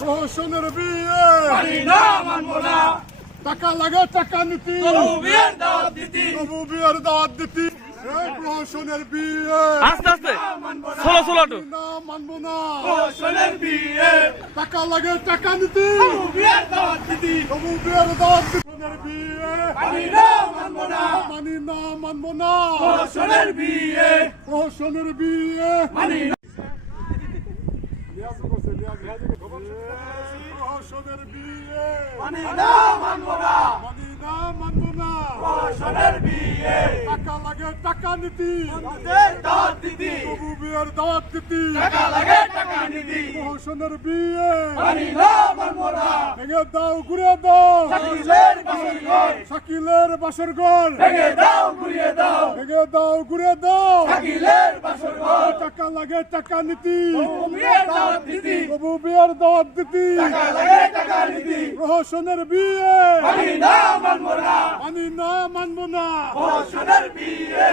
প্রহসনের বিয়ে টাকা লাগে টাকা নীতি তবু বিয়ের দাওয়াত দিতি প্রহসনের বিয়ে আস্তে আস্তে ষোলো ষোলোটো না মানবো না প্রহসনের বিয়ে টাকা লাগে টাকা নীতি তবু বিয়ের দাওয়াত দিতি তবু বিয়ের দাওয়াত দিতি বিয়ে মানি না মানবো না মানি না মানবো না প্রহসনের বিয়ে প্রহসনের বিয়ে মানি না প্রহসনের বিয়ে মানি না মানবো না মানি না মানবো না প্রহসনের বিয়ে টাকা লাগে টাকা নীতি বন্ধুদের দাওয়াত দিতি তবু বিয়ের দাওয়াত দিতি টাকা লাগে টাকা নিতি প্রহসনের বিয়ে মানি না মানবো না ভেঙে দাও ঘুরে দাও শাকিলের বাসর ঘর শাকিলের বাসর ঘর ভেঙে দাও ঘুরিয়ে দাও ভেঙে দাও ঘুরে দাও শাকিলের বাসর ঘর টাকা লাগে টাকা নীতি বিয়ের দাওয়াত দিতি তবু বিয়ের দাওয়াত দিতি টাকা লাগে টাকা নিতি প্রহসনের বিয়ে মানি না মানবো না মানি না মানবো না প্রহসনের বিয়ে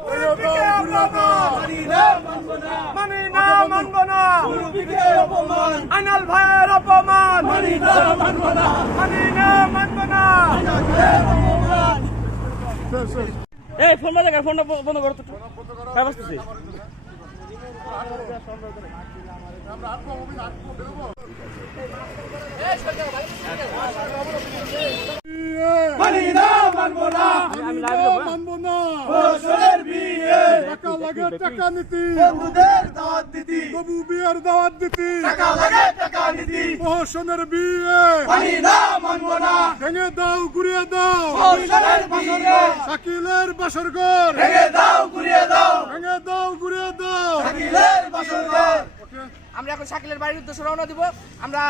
ঘুরে দাও ঘুরে দাও মানি না মানবো না মানি না মানবো না মুরব্বিকে অপমান আনাল ভাইয়ের অপমান মানি না মানবো না মানি না মানবো না অপমান শেষ শেষ এই ফোন বাজে ফোনটা বন্ধ করো তো কাজ আসতেছে আমরা আটকো মুভি আটকো বেরোবো মানি না মানবো না আমি লাইভে মানবো না প্রহসনের বিয়ে টাকা লাগে টাকা নীতি বন্ধুদের দাওয়াত দিতি তবু বিয়ের দাওয়াত দিতি টাকা লাগে টাকা নিতি প্রহসনের বিয়ে মানি না মানবো না ভেঙে দাও ঘুরিয়ে দাও প্রহসনের বিয়ে শাকিলের বাসর ঘর ভেঙে দাও ঘুরিয়ে দাও ভেঙে দাও ঘুরিয়ে দাও শাকিলের বাসর ঘর আমরা এখন শাকিলের বাড়ির উদ্দেশ্যে রওনা দিব। আমরা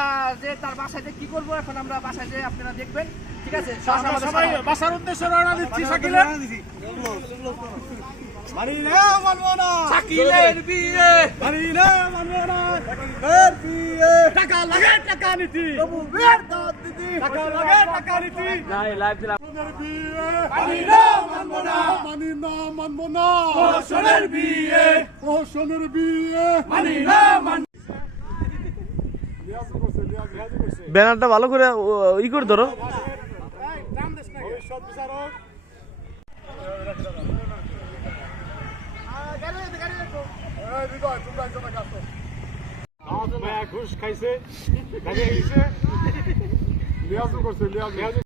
যে তার বাসায় যে কি করবো এখন আমরা বাসায় যে আপনারা দেখবেন, ঠিক আছে? সবাই বাসার উদ্দেশ্যে রওনা দিচ্ছি শাকিলের মানি না মানবো না শাকিলের বিয়ে মানি না মানবো না শাকিলের বিয়ে টাকা লাগে টাকা নীতি তবু বিয়ের দাওয়াত দিতি টাকা লাগে টাকা নীতি না এই লাইভ দিলাম প্রহসনের বিয়ে মানি না মানবো না মানি না মানবো না প্রহসনের বিয়ে প্রহসনের বিয়ে মানি না মানবো ব্যানারটা ভালো করে ই করে ধরো ভবিষ্যৎ বিচারক হৃদয় তোমরা একজনে কাজ ঘুষ খাইছে লিয়াজু করছে লিয়াজু